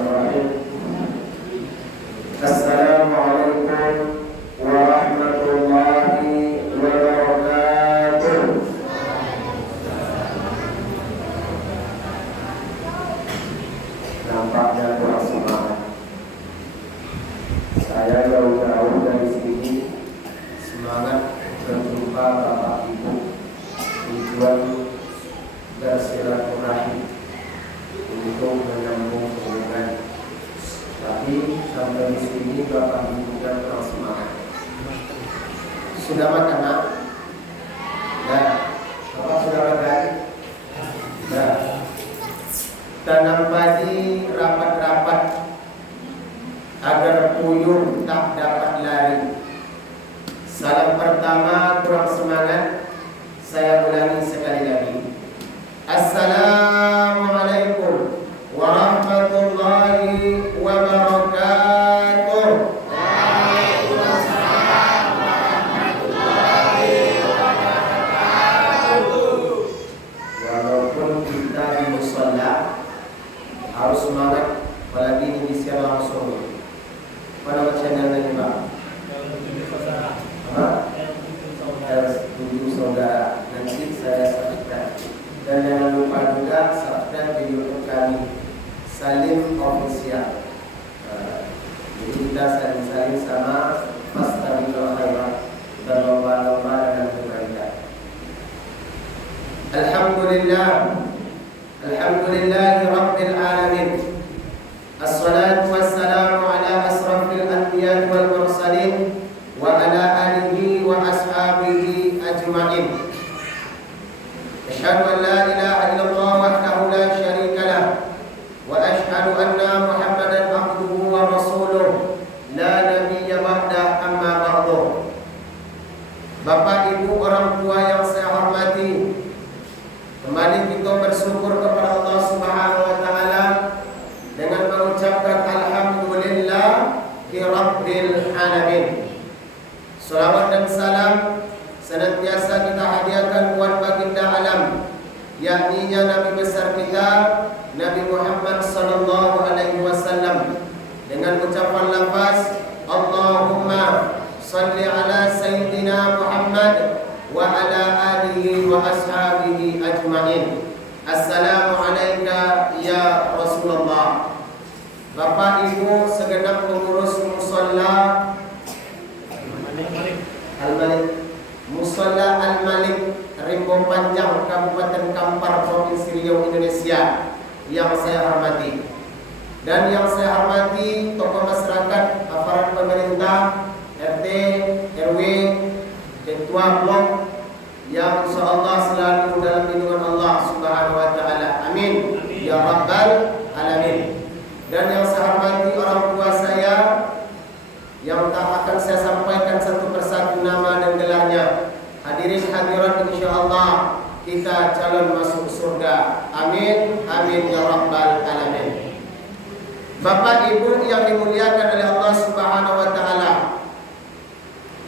Bismillahirrahmanirrahim. Assalamualaikum warahmatullahi wabarakatuh. Nampaknya kurang semangat. Saya jauh-jauh dari sini semangat berjumpa Bapak Ibu, tujuan bersilaturahim untuk menyambung hubungan. Tapi sampai di sini Bapak Ibu kan kurang semangat. Sudah makan, Nak? Ya. Bapak sudah makan? Ya. Tanam padi rapat-rapat agar puyuh tak dapat lari. Salam pertama kurang semangat. Saya ulangi sekali lagi. Assalamualaikum warahmatullahi wabarakatuh. Waalaikumsalam warahmatullahi wabarakatuh. Walaupun kita di musholla harus semangat, apalagi ini di siaran langsung. Mana bacaan ini, Pak? L7 saudara. Nanti saya sampaikan. Dan jangan lupa juga subscribe di YouTube kami, Salim Official. Jadi kita saling-saling sama, fastabiqul khairat, berlomba-lomba dengan kebaikan. Alhamdulillahi Rabbil Alamin. Assalatu wassalamu ala asrafil anbiya wal mursalin wa ala alihi wa ashabihi ajma'in. Asyhadu an la ilaha illallah wahdahu la syarika lah wa asyhadu anna Muhammadan abduhu wa rasuluh la nabiyya ba'da amma ba'du. Bapak Ibu orang tua yang saya hormati, kembali kita bersyukur kepada Allah Subhanahu wa taala dengan mengucapkan alhamdulillah rabbil alamin. Salawat dan salam senantiasa kita hadiahkan buat baginda alam, yakni Nabi besar kita Nabi Muhammad sallallahu alaihi wasallam, dengan ucapan lafaz Allahumma salli ala sayyidina Muhammad wa ala alihi wa ashabihi ajma'in. Assalamu alayka ya Rasulullah. Bapak Ibu segenap pengurus musholla Al-Malik, Musholla Al-Malik Rimbo Panjang, Kabupaten Kampar, Provinsi Riau, Indonesia, yang saya hormati. Dan yang saya hormati tokoh masyarakat, aparat pemerintah, RT, RW, ketua blok, yang insyaallah selalu dalam lindungan Allah Subhanahu wa taala. Amin ya rabbal alamin. Dan yang saya hormati orang tua saya, yang tak akan saya sampaikan satu persatu nama dan gelarnya. Hadirin hadirat, insyaallah kita calon masuk surga. Amin amin ya rabbal alamin. Bapak Ibu yang dimuliakan oleh Allah Subhanahu wa taala,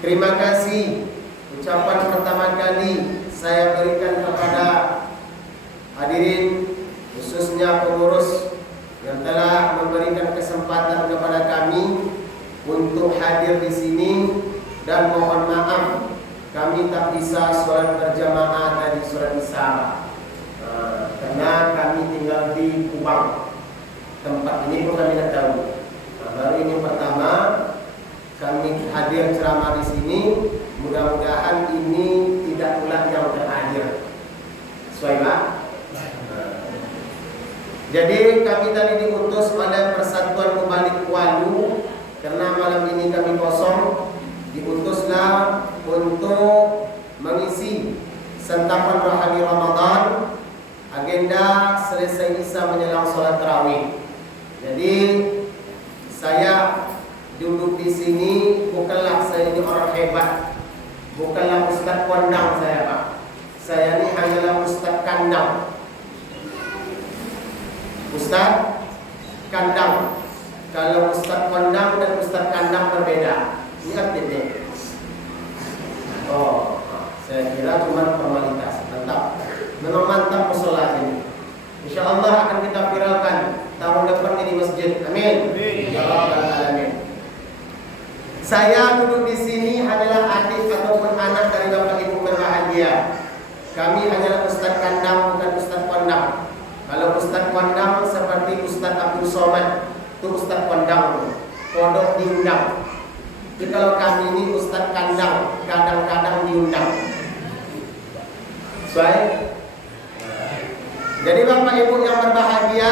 terima kasih. Ucapan pertama kali saya berikan kepada hadirin, khususnya pengurus yang telah memberikan kesempatan kepada kami untuk hadir di sini, dan mohon maaf kami tak bisa sholat berjamaah tadi, sholat isya, karena kami tinggal di Kubang. Tempat ini pun kami tidak tahu. Baru ini pertama kami hadir ceramah di sini. Mudah-mudahan ini tidak pula yang terakhir. Sesuai, Pak? Jadi kami tadi diutus oleh Persatuan Pembalik Walu, karena malam ini kami kosong, diutuslah untuk mengisi santapan rohani Ramadan, agenda selesai isya menjelang sholat tarawih. Jadi saya duduk di sini, bukanlah saya ini orang hebat, bukanlah Ustaz Kondang saya, Pak. Saya ini hanyalah Ustaz Kandang. Ustaz Kandang. Kalau Ustaz Kondang dan Ustaz Kandang berbeda. Ingat ini. Oh, saya kira cuma formalitas. Mantap. Memang mantap musola ini. InsyaAllah akan kita viralkan tahun depan ini masjid. Amin. Ya Rabbal Alamin. Saya duduk di sini hanyalah adik ataupun anak dari Bapak Ibu berbahagia. Kami hanyalah Ustaz Kandang, bukan Ustaz Kondang. Kalau Ustaz Kondang seperti Ustaz Abdul Somad, itu Ustaz Kondang, kodok diundang. Jadi kalau kami ini Ustaz Kandang, kadang-kadang diundang. Soalnya, jadi Bapak Ibu yang berbahagia,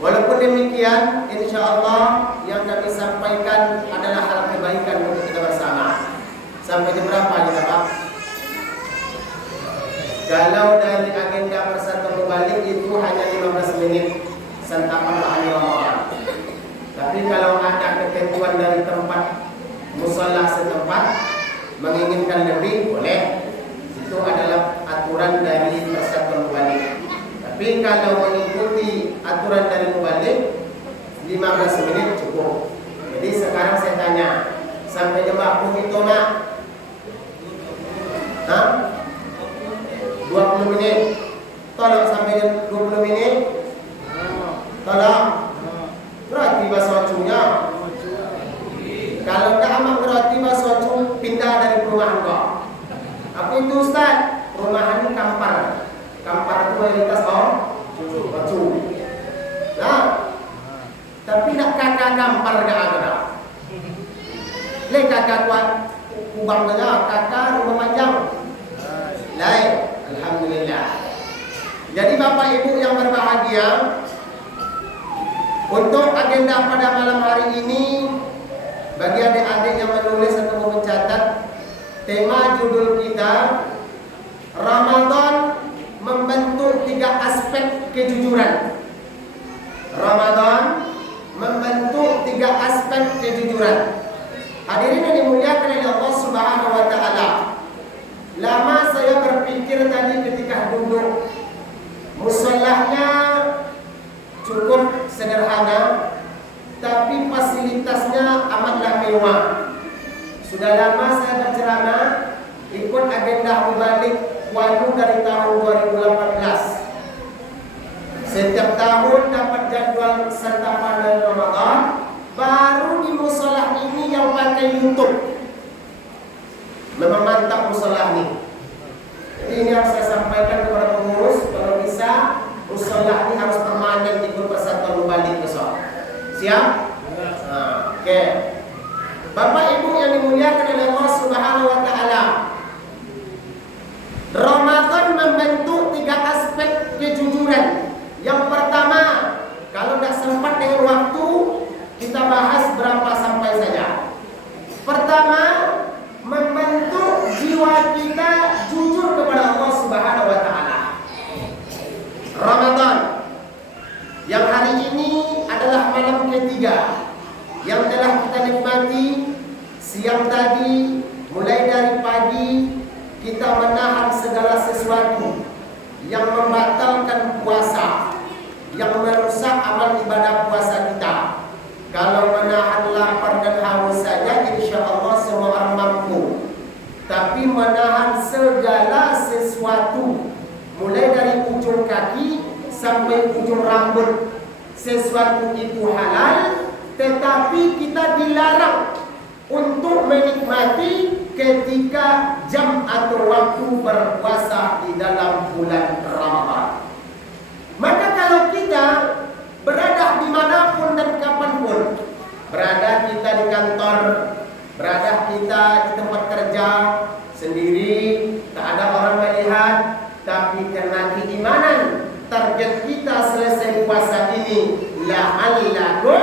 walaupun demikian, insya Allah yang kami sampaikan adalah hal kebaikan untuk kita bersama. Sampai jam berapa kita Pak? Kalau dari agenda persatuan balik itu hanya 15 menit santapan hari Ramadan. Tapi kalau ada ketentuan dari tempat musala setempat menginginkan lebih, boleh. Itu adalah aturan dari persatuan balik. Tapi kalau mengikuti aturan dari mubalik 15 menit cukup. Jadi sekarang saya tanya, sampai jam berapa itu nak? Hah? 20 menit. Tolong sampai jam 20 menit. Tolong. Berarti bahasa wacunya. Kalau tak amat berarti bahasa wacu pindah dari perumahan kau. Apa itu Ustaz? Perumahan kampar. Kampar itu mayoritas wacu. Nah, tapi nak kakak kampar gak ada. Le kakak kuat kubang saja, kakak rumah panjang. Lain, alhamdulillah. Jadi Bapak Ibu yang berbahagia, untuk agenda pada malam hari ini, bagi adik-adik yang menulis atau mencatat, tema judul kita Ramadan membentuk 3 aspek kejujuran. Ramadan membentuk 3 aspek kejujuran. Hadirin yang dimuliakan oleh Allah Subhanahu wa taala. Lama saya berpikir tadi ketika duduk, musallahnya cukup sederhana, tapi fasilitasnya amatlah mewah. Sudah lama saya berceramah ikut agenda mubalik Wanu dari tahun 2018. Setiap tahun dapat jadwal santapan Ramadan. Baru di musolah ini yang pakai YouTube. Memang mantap musolah ini. Jadi ini harus saya sampaikan kepada pengurus, kalau bisa musolah ini harus permanen ikut persatuan mubalik besok. Siap? Oke. Bapak Ibu yang dimuliakan oleh Allah Subhanahu wa taala. Ramadan membentuk 3 aspek kejujuran. Yang pertama, kalau tidak sempat dengan waktu, kita bahas berapa sampai saja. Pertama, membentuk jiwa kita jujur kepada Allah Subhanahu wa taala. Ramadan yang hari ini adalah malam ketiga yang telah kita nikmati. Siang tadi, mulai dari pagi, kita menahan segala sesuatu yang membatalkan puasa, yang merusak amal ibadah puasa kita. Kalau menahan lapar dan haus saja, insya Allah semua orang mampu. Tapi menahan segala sesuatu, mulai dari ujung kaki sampai ujung rambut, sesuatu itu halal, tetapi kita dilarang untuk menikmati ketika jam atau waktu berpuasa di dalam bulan Ramadan. Maka kalau kita berada dimanapun dan kapanpun, berada kita di kantor, berada kita di tempat kerja sendiri, tak ada orang melihat, tapi karena keimanan, target kita selesai puasa ini la'allakum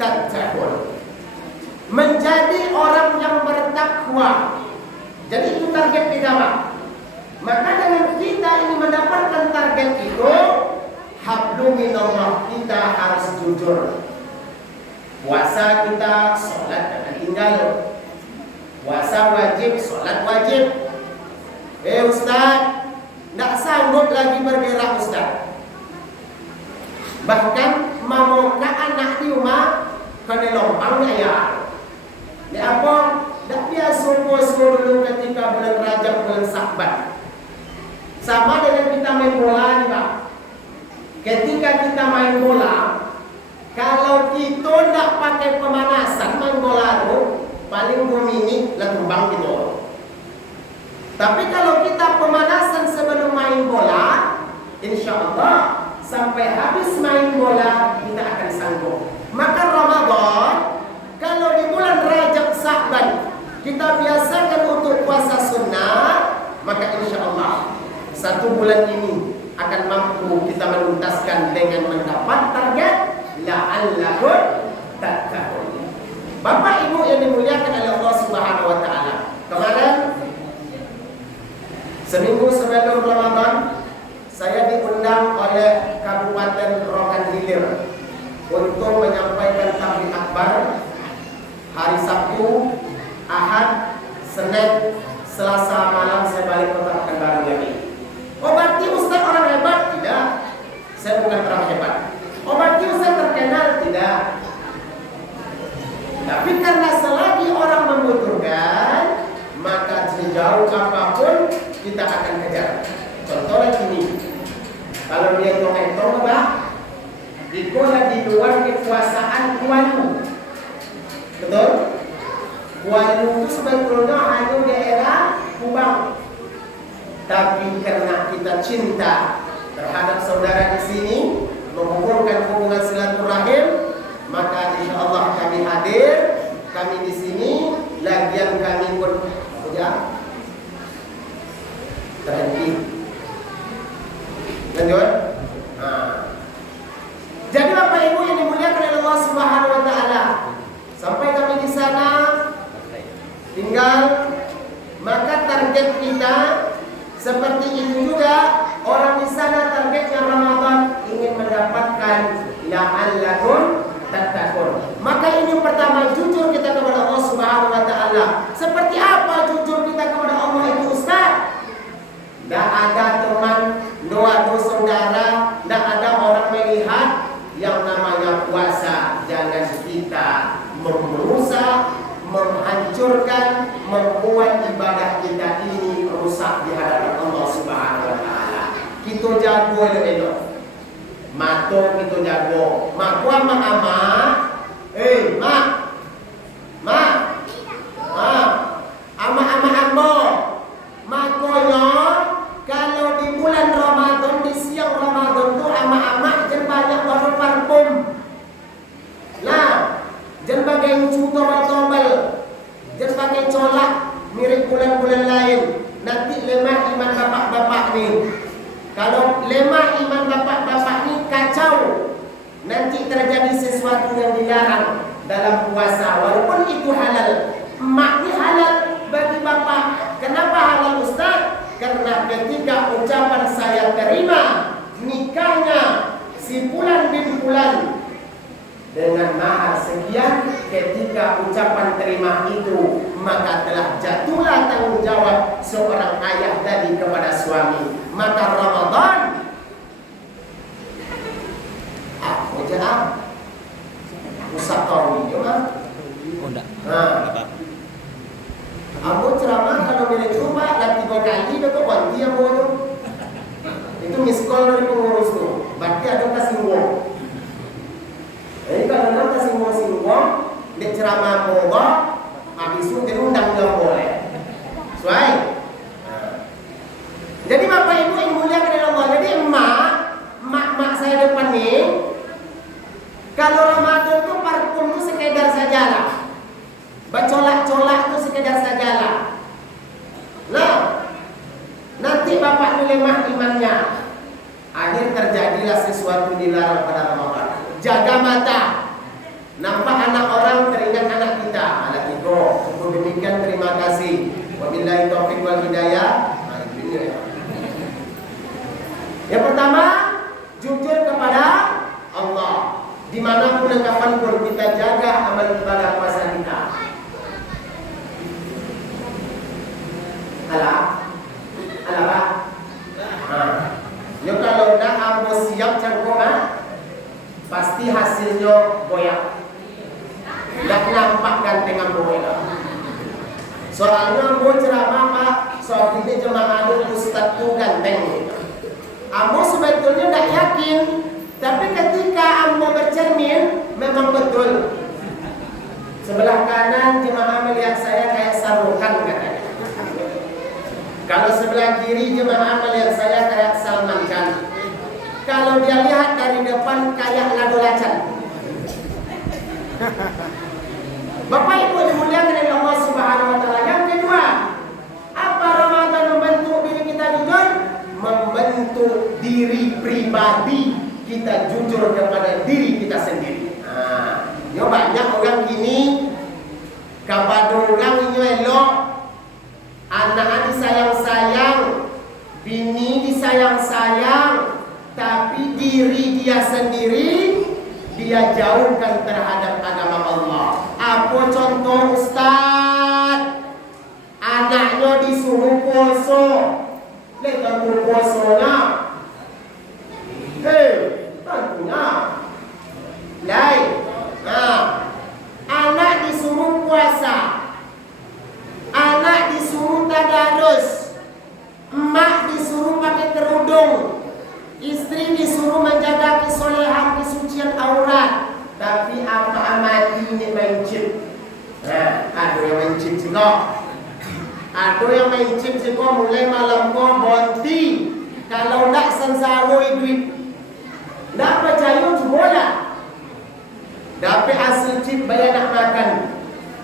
tattaqun, menjadi orang yang bertakwa. Jadi itu target kita Pak. Maka dengan kita ini mendapatkan target itu, hablum minallah, kita harus jujur. Puasa kita, sholat jangan tinggal. Puasa wajib, sholat wajib. Ustaz, tidak sanggup lagi bergerak Ustaz. Bahkan mamoka anak di rumah kena lompang ya. Ya apa? Tak biasa puasa dulu ketika bulan Rajab, bulan Sya'ban. Sama dengan kita main bola nih Pak. ketika kita main bola, kalau kita tidak pakai pemanasan main bola itu paling 2 menit lah terbang gitu. Tapi kalau kita pemanasan sebelum main bola, insya Allah sampai habis main bola kita akan sanggup. Maka Ramadan, kalau di bulan Rajab Sya'ban kita biasakan untuk puasa sunnah, maka insya Allah 1 bulan ini akan mampu kita menuntaskan dengan mendapat target la'allakum tattaqun. Bapak Ibu yang dimuliakan oleh Allah Subhanahu wa taala. Kemarin seminggu sebelum Ramadan saya diundang oleh Kabupaten Rokan Hilir untuk menyampaikan tabligh akbar hari Sabtu, Ahad, Senin, Selasa malam saya balik kota Pekanbaru lagi. Oh berarti Ustaz orang hebat? Tidak, saya bukan orang hebat. Oh berarti Ustaz terkenal? Tidak. Tapi karena selagi orang membutuhkan, maka sejauh apapun kita akan kejar. Contohnya gini, kalau dia hitung-hitung bah, itu lagi luar kekuasaan Kuala. Betul? Kuala itu sebetulnya hanya daerah Kubang. Tapi karena kita cinta terhadap saudara di sini, menghubungkan hubungan silaturahim, maka insya Allah kami hadir, kami di sini, lagian kami pun ya terhenti. Lanjut. Jadi Bapak Ibu yang dimuliakan oleh Allah Subhanahu wa taala, sampai kami di sana tinggal, maka target kita seperti itu juga. Orang di sana targetnya Ramadan ingin mendapatkan la'allakum tattaqun. Maka ini pertama, jujur kita kepada Allah Subhanahu wa taala. Seperti apa jujur kita kepada Allah itu, Ustaz? Tidak ada teman, doa saudara, tidak ada orang melihat. Yang namanya puasa, jangan kita merusak, menghancurkan, membuat ibadah kita ini rusak di hadapan Allah Subhanahu wa taala. Kita jago elok-elok. Mato kita jago. Mak gua mak ama. Mak. Mak. Ama-ama ambo. Makanya kalau di bulan Ramadan, di siang Ramadan tuh ama-ama jangan banyak bawa parfum. Nah, jangan pakai tombal-tombal. Jangan pakai colak mirip bulan-bulan lain. Nanti lemah iman bapak-bapak nih. Kalau lemah iman bapak-bapak nih kacau. Nanti terjadi sesuatu yang dilarang dalam puasa. Walaupun itu halal. Emak ini halal bagi bapak. Kenapa halal, Ustaz? Karena ketika ucapan saya terima nikahnya si Fulan bin Fulan dengan mahar sekian, ketika ucapan terima itu, maka telah jatuhlah tanggung jawab seorang ayah tadi kepada suami. Maka Ramadan Usakawi juga. Oh enggak. Nah, aku ceramah kalau boleh coba lagi 3 kali betul ganti yang bodoh. Itu miskol dari pengurus tuh. Berarti ada kasinggung. Jadi kalau ada kasinggung-singgung, dia ceramah bodoh, habis itu dia undang nggak boleh. Sesuai. Jadi Bapak Ibu yang muliakan oleh Allah. Jadi emak saya depan nih, kalau Ramadan tuh parfum tuh sekedar sajalah. Bacolak-colak tuh sekedar sajalah. Nah, nanti bapak ini lemah imannya. Akhir terjadilah sesuatu dilarang pada Ramadan. Jaga mata. Nampak anak orang teringat anak kita. Anak itu. Cukup demikian, terima kasih. Wabillahi taufiq wal hidayah. Yang pertama, jujur kepada Allah. Dimanapun dan kapanpun kita jaga amal ibadah puasa kita. Pak. Yo kalau dah ambo siap cangkoma, pasti hasilnya goyak. Dah nampak ganteng ambo itu. Soalnya ambo ceramah Pak, soal ini jemaah ustaz tu ganteng. Ambo sebetulnya tak yakin betul. Sebelah kanan jemaah melihat saya kayak sarukan katanya. Kalau sebelah kiri jemaah melihat saya kayak Salman Khan. Kalau dia lihat dari depan kayak Lado Lacan. Bapak Ibu dimuliakan oleh Allah Subhanahu wa taala. Yang kedua, apa Ramadan membentuk diri kita jujur? Membentuk diri pribadi kita jujur kepada diri kita sendiri. Ya banyak orang gini kabar orang ini elok, anak disayang-sayang, bini disayang-sayang, tapi diri dia sendiri dia jauhkan terhadap agama Allah. Apa contoh Ustaz? Anaknya disuruh puasa, lihat puasanya. Tentunya lain. Anak disuruh puasa, anak disuruh tadarus, emak disuruh pakai kerudung, istri disuruh menjaga kesolehan kesucian aurat. Tapi apa amati ini main chip? Ada yang main chip juga. Ada yang main chip juga mulai malam kau bonti. Kalau nak sensaroi duit, nak percaya cubalah. Dapat hasil chip bayar nak makan.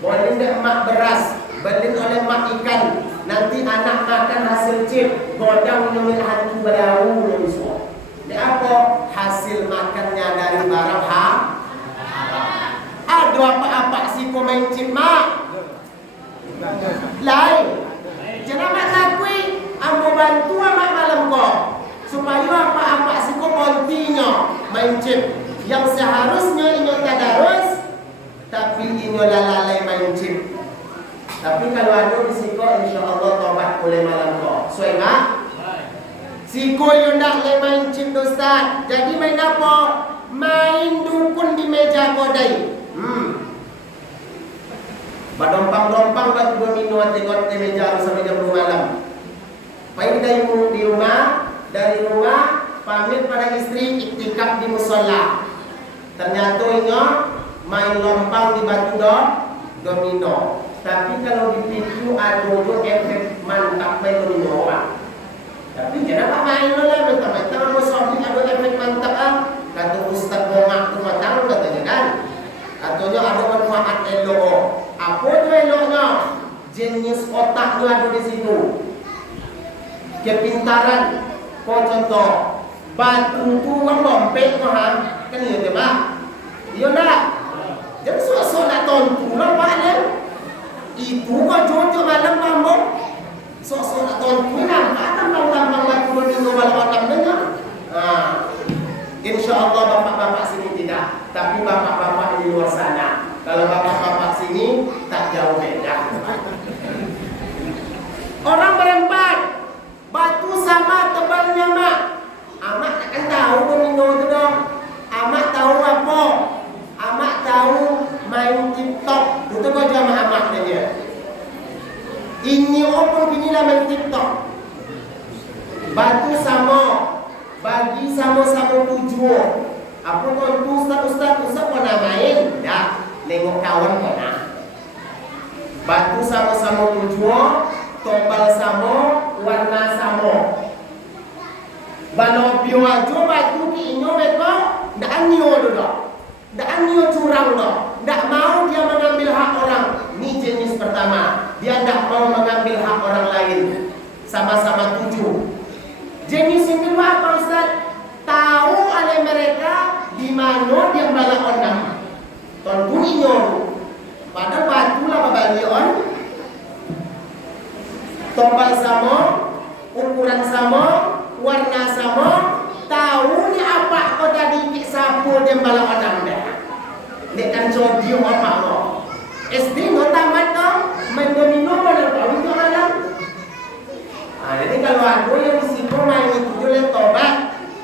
Boleh nak mak beras, beli oleh mak ikan. Nanti anak makan hasil chip, godang minum hantu berdau ni semua. Dia apa? Hasil makannya dari barang ada apa-apa si komen chip mak? Lain. Jangan mak takui, ambo bantu mak malam kau supaya apa-apa si kontinya main chip. Yang seharusnya inyo tadarus, tapi inyo lalai main chip. Tapi kalau ada risiko, insyaAllah tobat boleh malam kau. Suai tak? Siko yang nak main chip Ustaz. Jadi main apa? Main dukun di meja kodai. Badompang-dompang batu domino tengok di meja sampai jam 2 malam. Baik dari rumah, pamit pada istri iktikaf di musola. Ternyata inyo main lompang di batu domino. Tapi kalau dipikir ada efek mantap main domino orang. Tapi kenapa main lo lah mentang-mentang musola ada efek mantap Kata Ustaz Bomak tu matang katanya kan. Katanya ada manfaat elok. Apa tu eloknya? Jenis otaknya ada di situ. Kepintaran. Kau contoh batu tu kan lompek kan iya dia mak. Iya nak. Jadi suasana nak tontu lah pak dia. Itu kau jojo malam mambok. Suasana nak tontu lah. Ada lambang batu di luar otak dia. InsyaAllah bapak-bapak sini tidak. Tapi bapak-bapak di luar sana. Kalau bapak-bapak sini tak jauh beda. Orang berempat, batu sama tebalnya mak. Amak takkan tahu domino itu dong. Amak tahu apa? Amak tahu main TikTok. Itu kau jamaah amak dia. Ini apa beginilah main TikTok. Batu sama. Bagi sama-sama tujuan. Apa kau tu ustaz pernah main? Tak. Nengok kawan pernah. Batu sama-sama tujuan, tombal sama, warna sama. Balopio aja batu ki inyo beko, ndak anyo dah. Ndak anyo curang dah. Ndak mau dia mengambil hak orang. Ini jenis pertama. Dia ndak mau mengambil hak orang lain. Sama-sama tujuh. Jenis yang kedua apa Ustaz? Tahu oleh mereka di mana dia balak orang. Tentu inyo. Pada batu lah babalion. Tombal sama, ukuran sama, warna sama. Tahu ni apa kau tadi kik sapu dia balak orang dah. Ni kan jodi apa kau? SD no tamat kau main domino pada tahu itu malam. Jadi kalau ada yang risiko main itu boleh tobat.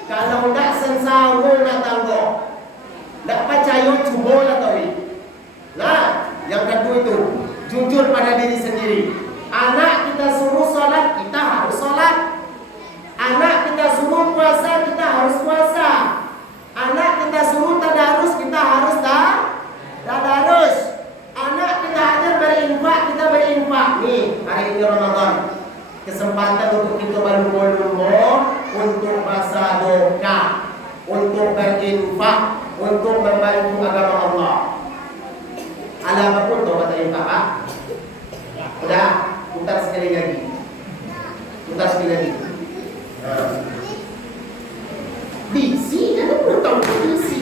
Kalau tidak sensaro nak tangguh. Tak percaya cuba lah tahu. Nah, yang kedua itu jujur pada diri sendiri. Anak kita suruh solat, kita harus solat. Anak kita suruh puasa, kita harus puasa. Anak kita suruh tadarus, kita harus kesempatan untuk kita berlumba-lumba untuk bersedekah, untuk berinfak, untuk membantu agama Allah. Ala betul tu kata infak, Pak? Sudah, putar sekali lagi. Putar sekali lagi. Bisi, kan belum tahu bisi.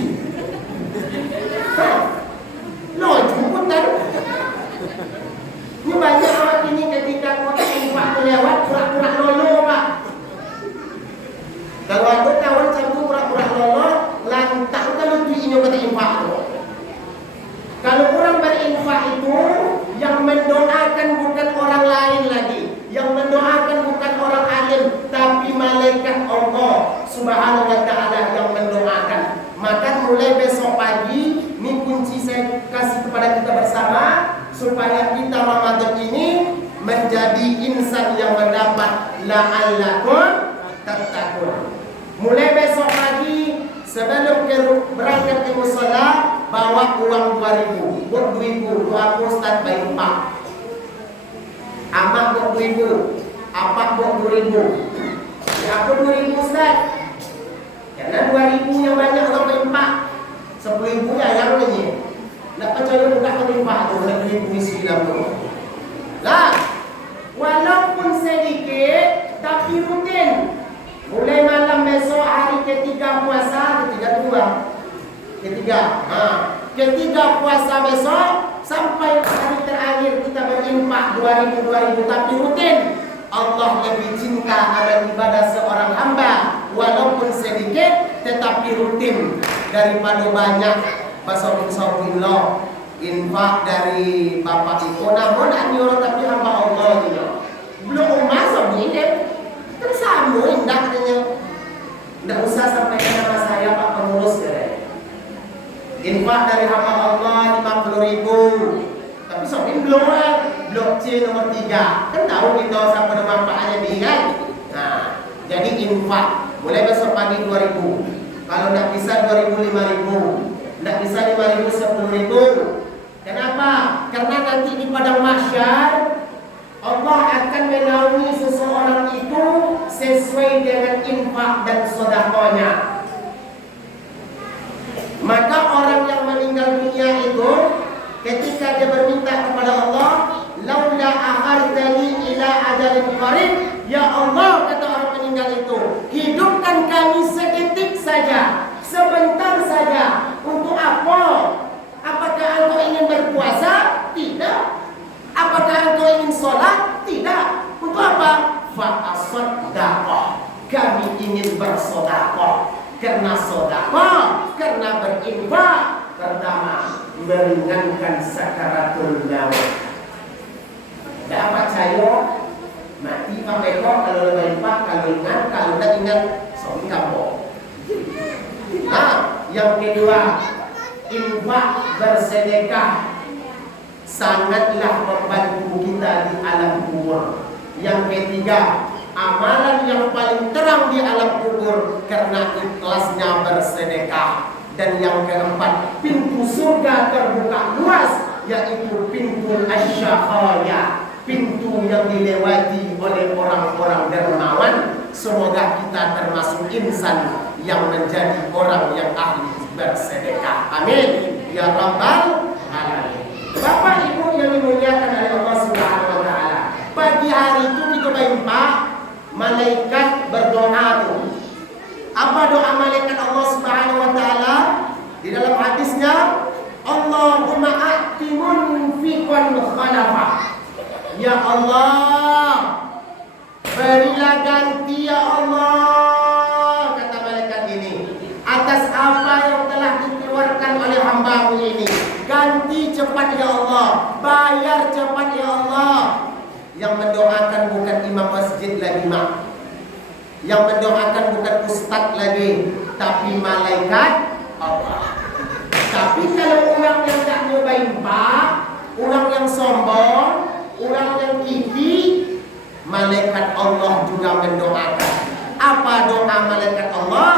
Loju putar. Ini banyak orang ini ketika kota infak melewat pura-pura lolo, Pak. Kalau ada kawan satu pura-pura lolo, lantang kalau tu ini kata infak tu. Kalau orang berinfak itu yang mendoakan bukan orang lain lagi, yang mendoakan bukan orang alim, tapi malaikat Allah Subhanahu wa taala yang mendoakan. Maka mulai besok pagi, ini kunci saya kasih kepada kita bersama supaya kita Ramadan ini menjadi insan yang mendapat la'allakum tattaqun. Mulai besok pagi sebelum berangkat ke musala, bawa uang 2.000, buat 2.000, buat aku Ustaz bayar 4. Amak buat 2.000, apak buat 2.000. Ya aku 2.000 Ustaz. Karena 2.000 yang banyak orang bayar 4. 10.000 ya yang lainnya. Tak percaya buka penimpa tu, 2.000 isi dalam tu. Lah, walaupun sedikit tapi rutin. Mulai malam besok hari ketiga puasa, ketiga puasa besok sampai hari terakhir kita berimpak 2.000 tapi rutin. Allah lebih cinta amal ibadah seorang hamba walaupun sedikit tetapi rutin daripada banyak basabun infak dari bapak itu. Namun orang tapi hamba Allah juga. Belum masuk ini tersambung indahnya. Tidak usah sampaikan nama saya Pak Pengurus ya. Infak dari hamba Allah 50.000. Tapi soalnya blok C nomor 3. Kan tahu kita sampai manfaatnya di kan. Nah, jadi infak mulai besok pagi 2.000. Kalau tidak bisa 2.000 5.000. Tidak bisa 5.000 10.000. Kenapa? Karena nanti di padang mahsyar Allah akan menaungi seseorang itu sesuai dengan infak dan sedekahnya. Maka orang yang meninggal dunia itu ketika dia berminta kepada Allah, laula akhartani ila ajalin qarib, ya Allah kata orang meninggal itu, hidupkan kami sedetik saja, sebentar saja. Untuk apa? Apakah engkau ingin berpuasa? Tidak. Apakah engkau ingin sholat? Tidak. Untuk apa? Fa'asaddaqah. Kami ingin bersedekah. Karena sedekah, karena berinfak, pertama meringankan sakaratul maut. Tak percaya mati pakai kok kalau lebih infak, kalau ingat, kalau tak ingat suami kamu. Yang kedua, infak bersedekah sangatlah membantu kita di alam kubur. Yang ketiga, amalan yang paling terang di alam kubur karena ikhlasnya bersedekah. Dan yang keempat, pintu surga terbuka luas, yaitu pintu asy-syaqaya, pintu yang dilewati oleh orang-orang dermawan. Semoga kita termasuk insan yang menjadi orang yang ahli bersedekah. Amin ya rabbal alamin. Bapak Ibu yang dimuliakan oleh Allah Subhanahu wa taala, pagi hari itu kita berinfak, malaikat berdoa tuh. Apa doa malaikat Allah Subhanahu wa taala? Di dalam hadisnya, Allahumma a'ti munfiqan khalafa. Ya Allah, berilah ganti ya Allah, kata malaikat ini, atas apa yang telah dikeluarkan oleh hamba-Mu ini. Ganti cepat ya Allah, bayar cepat ya Allah. Yang mendoakan bukan imam masjid lagi, Mak. Yang mendoakan bukan ustaz lagi, tapi malaikat Allah. Tapi kalau orang yang tak nyobain Pak, orang yang sombong, orang yang gigi, malaikat Allah juga mendoakan. Apa doa malaikat Allah?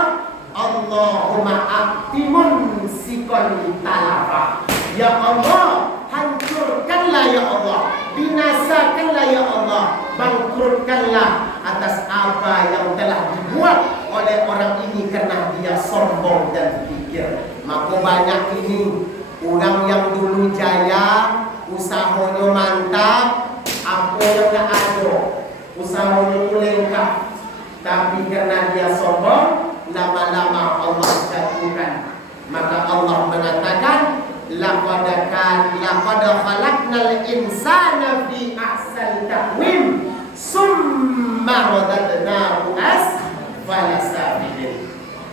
Allahumma aqtimun sikon talafa. Ya Allah, hancurkanlah ya Allah binasakanlah ya Allah, bangkrutkanlah atas apa yang telah dibuat oleh orang ini karena dia sombong dan pikir. Maka banyak ini orang yang dulu jaya, usahanya mantap, apa yang tak ada, usahanya lengkap, tapi karena dia sombong, lama-lama Allah jatuhkan. Maka Allah mengatakan, laqad khalaqnal insana fi ahsani taqwim summa radadnahu asfala safilin.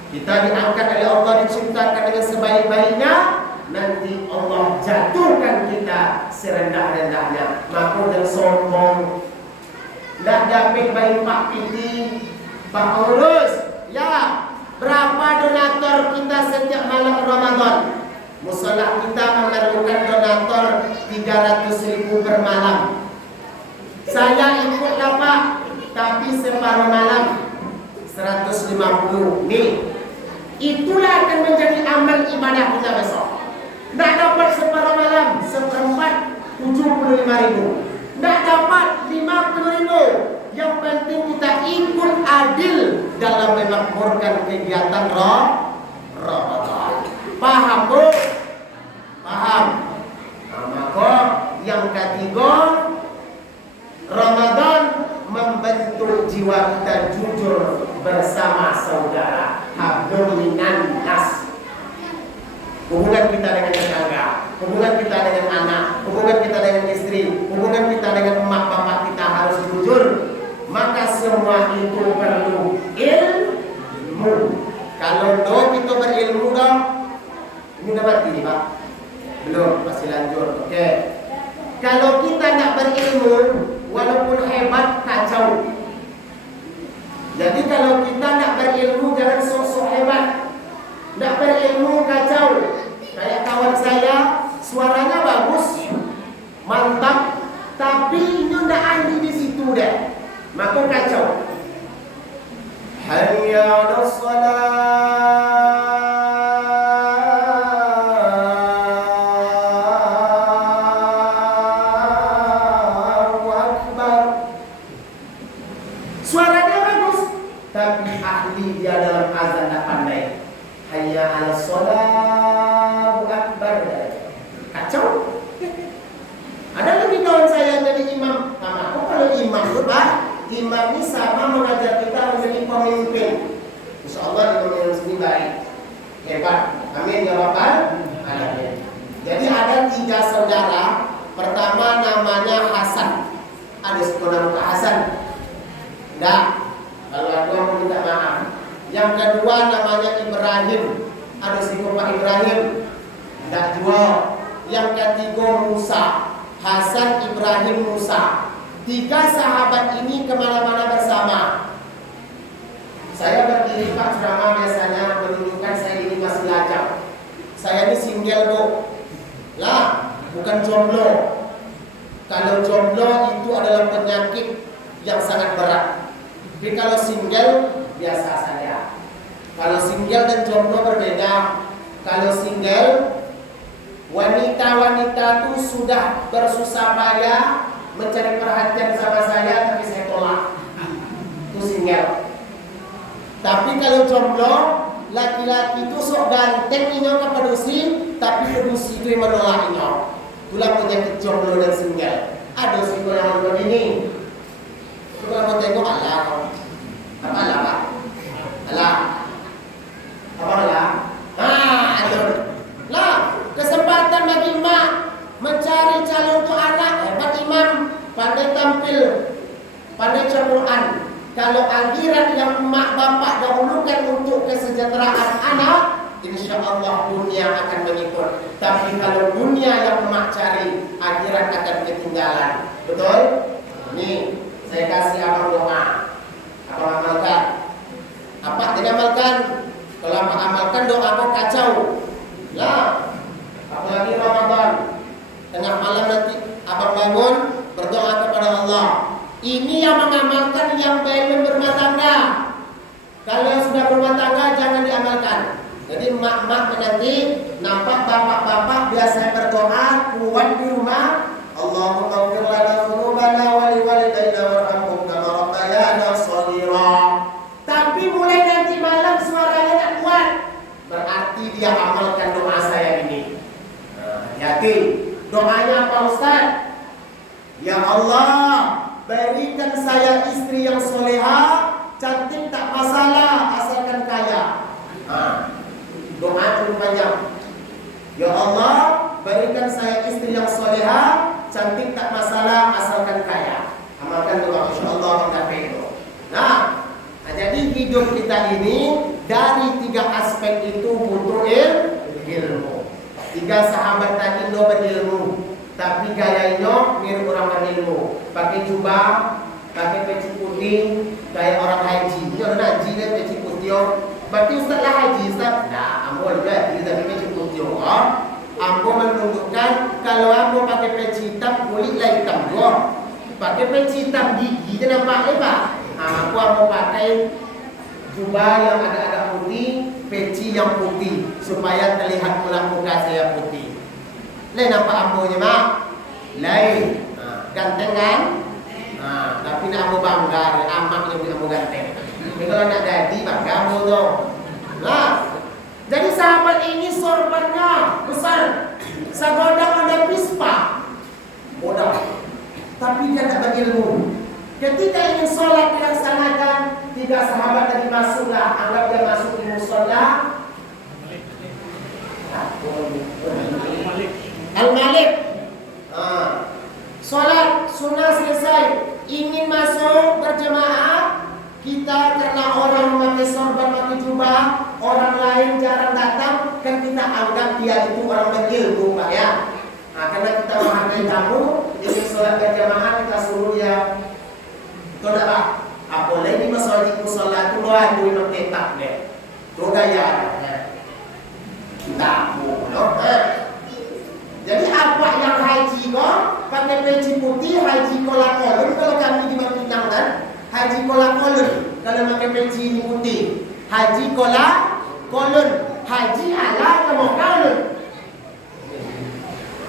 Kita diangkat oleh Allah, diciptakan dengan sebaik-baiknya, nanti Allah jatuhkan kita serendah-rendahnya. Maka dan sombong, tidak dapat baik Pak Piti, Pak Urus, ya berapa donatur kita setiap malam Ramadan? Musola kita memerlukan donatur 300.000 per malam. Saya ikutlah Pak, tapi separuh malam 150. Nih, itulah akan menjadi amal ibadah kita besok. Tidak dapat separuh malam, seperempat 75.000. Tidak dapat 50.000. Yang penting kita ikut adil dalam memakmurkan kegiatan Ramadan. Paham Bu? Paham? Nah, maka yang ketiga, Ramadan membentuk jiwa kita jujur bersama saudara. Hablum minan nas. Hubungan kita dengan tetangga, hubungan kita dengan anak, hubungan kita dengan istri, hubungan kita dengan emak bapak kita harus jujur. Maka semua itu perlu ilmu. Kalau kita berilmu dong, ini dapat ini Pak? Belum, masih lanjut. Oke. Kalau kita tidak berilmu, walaupun hebat, kacau. Jadi kalau kita tidak berilmu, jangan sok-sok hebat. Tidak berilmu, kacau. Kayak kawan saya, suaranya bagus, mantap, tapi ini tidak ahli di situ deh. Maka kacau. Hayya 'alas shalah. Suaranya bagus, tapi ahli dia dalam azan tak pandai. Hayya 'alas shalah, akbar. Kacau. Ada lagi kawan saya yang jadi imam. Nah, aku kalau imam itu Pak, imam ini sama mengajar kita menjadi pemimpin. Insya Allah imam yang sini baik, hebat. Amin ya rabbal alamin. Jadi ada 3 saudara. Pertama namanya Hasan. Ada sekolah Pak Hasan? Enggak. Kalau ada aku minta maaf. Yang kedua namanya Ibrahim. Ada sekolah Pak Ibrahim? Enggak juga. Yang ketiga Musa. Hasan, Ibrahim, Musa. 3 sahabat ini kemana-mana bersama. Saya berdiri Pak ceramah biasanya menunjukkan saya ini masih lajang. Saya ini single Bu. Lah, bukan jomblo. Kalau jomblo itu adalah penyakit yang sangat berat. Tapi kalau single biasa saja. Kalau single dan jomblo berbeda. Kalau single, wanita-wanita itu sudah bersusah payah mencari perhatian sama saya, tapi saya tolak. Itu single. Tapi kalau jomblo, laki-laki itu sok ganteng inyo ke pedusi, tapi pedusi itu yang menolak inyo. Itulah penyakit jomblo dan single. Ada single yang nonton ini. Kalau mau tengok alah, apa alah Pak? Alah, apa alah? Ada. Lah, kesempatan bagi emak mencari calon untuk anak, hebat imam, pandai tampil, pandai Quran. Kalau akhirat yang emak bapak dahulukan untuk kesejahteraan anak, insya Allah dunia akan mengikut. Tapi kalau dunia yang emak cari, akhirat akan ketinggalan. Betul? Nih, saya kasih abang doa. Abang amalkan. Apa tidak amalkan? Kalau abang amalkan doa kau kacau. Lah, apalagi Ramadan. Tengah malam nanti abang bangun berdoa kepada Allah. Ini yang mengamalkan yang belum berumah tangga. Kalau yang sudah berumah tangga jangan diamalkan. Jadi mak-mak menanti nampak bapak-bapak biasa berdoa kuat di rumah. Allah Allahumma ighfir lana dzunubana wa liwalidayna warhamhum kama rabbayana shaghira. Tapi mulai nanti malam suaranya tak kuat, berarti dia amalkan doa saya ini. Hati-hati. Doanya apa Ustaz? Ya Allah, berikan saya istri yang soleha, cantik tak masalah, asalkan kaya. Doa cukup panjang. Ya Allah, berikan saya istri yang soleha, cantik tak masalah, asalkan kaya. Amalkan doa, insyaallah mencapai itu. Nah, jadi hidup kita ini dari 3 aspek itu butuh ilmu. 3 sahabat tadi lo berilmu, tapi gayanya mirip orang berilmu. Pakai jubah, pakai peci putih, kayak orang haji. Dia haji dia peci putih. Berarti Ustaz lah haji, Ustaz. Nah, ambo juga dia pakai peci putih. Ambo menunjukkan kalau ambo pakai peci hitam, kulit lah hitam juga. Pakai peci hitam gigi dia nampak lebar. Aku ambo pakai jubah yang agak-agak putih, peci yang putih, supaya terlihat pula muka saya putih. Lain nampak ambonya mak? Lain. Ganteng kan? Tapi nak ambo bangga, amak yang ambo ganteng. Ini kalau nak jadi bangga ambo tu. Nah, jadi sahabat ini sorbannya besar, sagodang ada pispa, bodoh. Tapi dia tak berilmu. Ketika ingin sholat dilaksanakan, 3 sahabat tadi masuklah, anggap dia masuk di musola. Al-Malik. Sholat sunnah selesai, ingin masuk berjemaah, kita karena orang memakai sorban, memakai jubah, orang lain jarang datang, kan kita anggap dia itu orang berilmu, Pak ya. Karena kita menghargai tamu, ingin sholat berjemaah, kita suruh dia. Betul tak Pak? Apalagi di masjid musola tu doa tu memang tetap deh. Tu gaya. Kita loh. Jadi apa yang haji kok pakai peci putih, haji kolak-kolak kalau kami di Bintang kan? Haji kolak-kolak kalau pakai peci putih. Haji kolak-kolak, haji ala kamu kolak.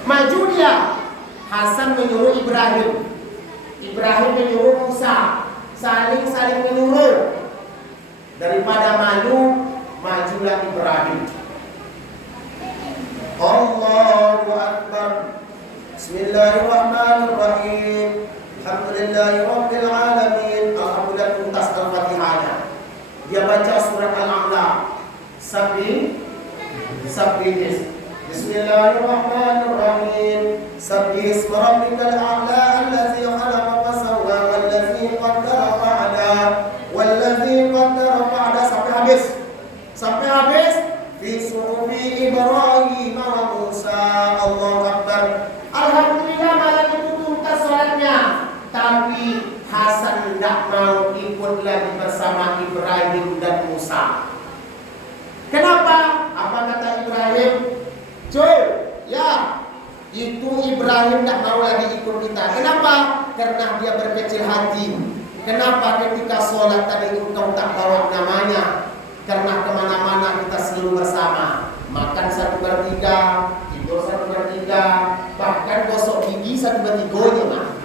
Maju dia. Hasan menyuruh Ibrahim. Ibrahim menyuruh Musa, saling menyuruh. Daripada malu, majulah Ibrahim. Allahu Akbar. Bismillahirrahmanirrahim. Alhamdulillahirabbil alamin. Alhamdulillah tuntas Al-Fatihahnya. Dia baca surat Al-A'la. Sabbih. Bismillahirrahmanirrahim. Sabbih isma rabbikal a'la allazi khalaqa fasawwa wallazi qaddara fa'ala wallazi qaddara fa'ala sampai habis fi suhufi Ibrahim wa Musa. Allahu Akbar. Alhamdulillah malam itu tuntas salatnya, tapi Hasan tidak mau ikut lagi bersama Ibrahim dan Musa. Kenapa? Apa kata Ibrahim? Cuy, ya, itu Ibrahim tidak mau lagi ikut kita. Kenapa? Karena dia berkecil hati. Kenapa ketika sholat tadi engkau tak bawa namanya? Karena kemana-mana kita selalu bersama. Makan 1/3, tidur 1/3, bahkan gosok gigi 1/3-nya mah.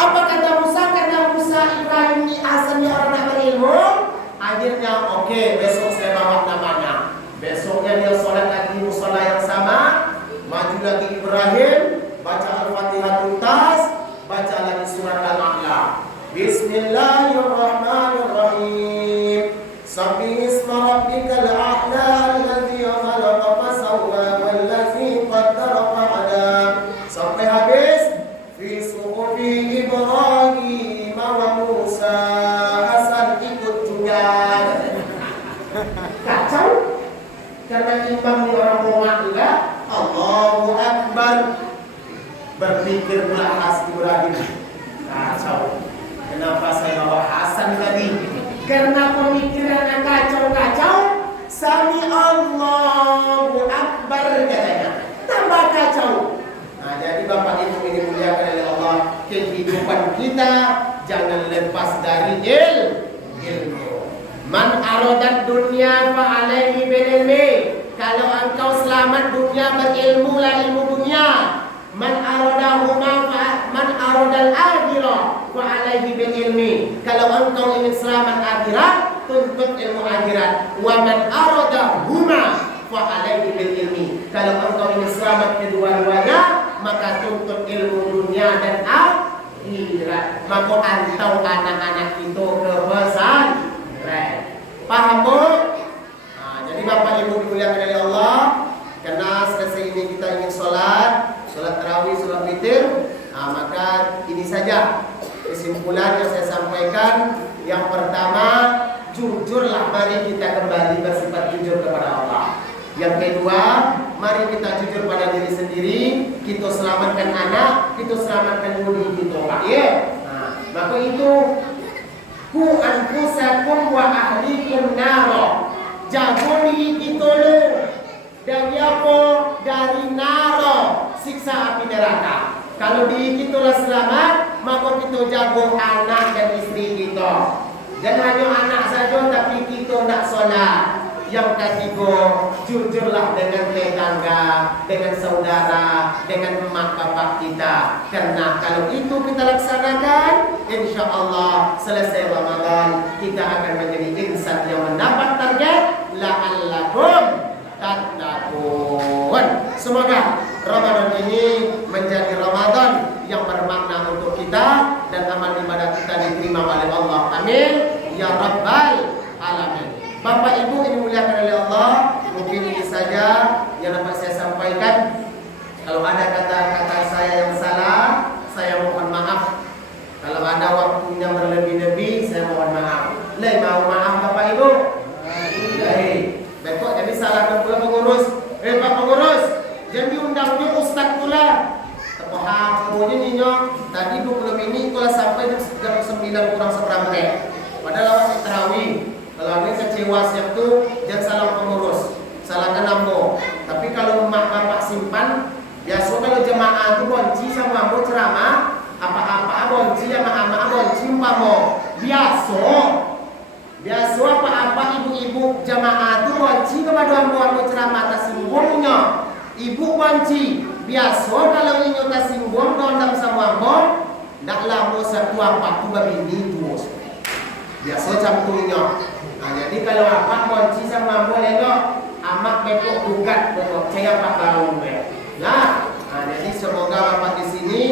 Apa kata Musa? Karena Musa Ibrahim ini asalnya orang tak berilmu. Akhirnya oke, besok saya bawa namanya. Besoknya dia sholat lagi di musola yang sama, maju lagi Ibrahim, baca Al-Fatihah tuntas, baca lagi surat Al-A'la. Bismillahirrahmanirrahim. Sabbih isma rabbikal a'la allazi khalaqa fasawwa wallazi qaddara fa'ala. Sampai habis fi suhufi Ibrahim wa Musa. Hasan ikut juga. Kacau. Karena imam ni orang Roma juga. Allahu Akbar. Berpikir pula Ibrahim. Kacau. Kenapa saya bawa Hasan tadi? Karena pemikirannya kacau-kacau. Sami Allahu Akbar katanya. Tambah kacau. Nah, jadi Bapak Ibu ini muliakan oleh Allah, kehidupan kita jangan lepas dari ilmu. Man aradat dunya fa alaihi bil ilmi. Kalau engkau selamat dunia, berilmulah ilmu dunia. Man aradal akhirah fa alaihi bil ilmi. Kalau engkau ingin selamat akhirat, tuntut ilmu akhirat. Wa man arada huma fa alaihi bil ilmi. Kalau engkau ingin selamat kedua-duanya, maka tuntut ilmu dunia dan akhirat. Maka antau anak-anak itu ke pesantren. Paham Bu? Jadi Bapak Ibu dimuliakan oleh Allah, karena selesai ini kita ingin sholat tarawih, sholat witir, maka ini saja kesimpulan yang saya sampaikan. Yang pertama, jujurlah, mari kita kembali bersifat jujur kepada Allah. Yang kedua, mari kita jujur pada diri sendiri, kita selamatkan anak, kita selamatkan budi kita, Pak. Maka itu ku anfusakum wa ahlikum naro. Jago diri kita lu dari apa? Dari naro, siksa api neraka. Kalau diri kita lah selamat, maka kita jago anak dan istri kita. Jangan hanya anak saja, tapi kita nak solat. Yang ketiga, jujurlah dengan tetangga, dengan saudara, dengan emak bapak kita. Karena kalau itu kita laksanakan, insya Allah selesai Ramadan kita akan menjadi insan yang mendapat target la'allakum tattaqun. Semoga Ramadan ini menjadi Ramadan yang bermakna untuk kita dan amal ibadah kita diterima oleh Allah. Amin ya rabbal alamin. Bapak Ibu ini muliakan oleh Allah, mungkin ini saja yang dapat saya sampaikan. Kalau ada kata-kata saya yang salah, saya mohon maaf. Kalau ada waktunya berlebih-lebih, saya mohon maaf. Mau maaf Bapak Ibu? Baik, jadi salahkan pula pengurus. Pak pengurus, jangan diundangnya Ustaz pula. Tepohamunya nyinyo, tadi 20 menit kalau sampai jam 9 kurang seperempat. Padahal awak tarawih. Kalau ada kecewa siap tu, jangan salah pengurus, salahkan ambo. Tapi kalau mak bapak simpan, biasa kalau jemaah tu bonci sama ambo ceramah, apa-apa bonci sama ama bonci umpamo. Biasa apa-apa ibu-ibu jemaah tu bonci kepada ambo ceramah tak singgungnya. Ibu bonci. Biasa kalau inyo tak singgung dondam sama ambo, nak lamo satu apa tu babini tu. Biasa campurnya. Jadi kalau apa bonci sama boleh no, amak bekok gugat bekok saya pak baru jadi semoga bapak di sini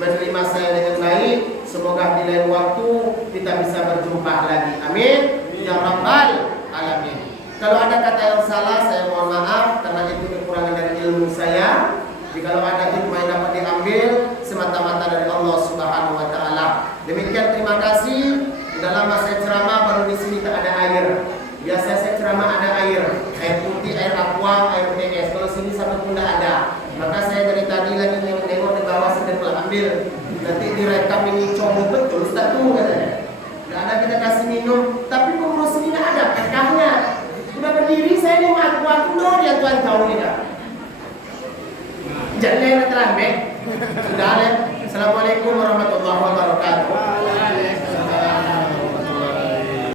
menerima saya dengan baik. Semoga di lain waktu kita bisa berjumpa lagi. Amin ya rabbal alamin. Kalau ada kata yang salah, saya mohon maaf karena itu kekurangan dari ilmu saya. Jadi kalau ada hikmah yang dapat diambil semata-mata dari Allah Subhanahu wa taala. Demikian, terima kasih. Sudah lama saya ceramah, baru di sini tak ada air. Biasa saya ceramah ada air putih, air aqua, air TS. Kalau sini satu pun tidak ada. Maka saya dari tadi lagi nengok di bawah, sedang ambil. Nanti direkam ini comot betul, Ustaz tu katanya. Tidak ada kita kasih minum, tapi pengurus ini tidak ada kakaknya. Sudah berdiri saya di aqua tu dia tuan tahu tidak. Jangan terlambat. Sudah. Assalamualaikum warahmatullahi wabarakatuh.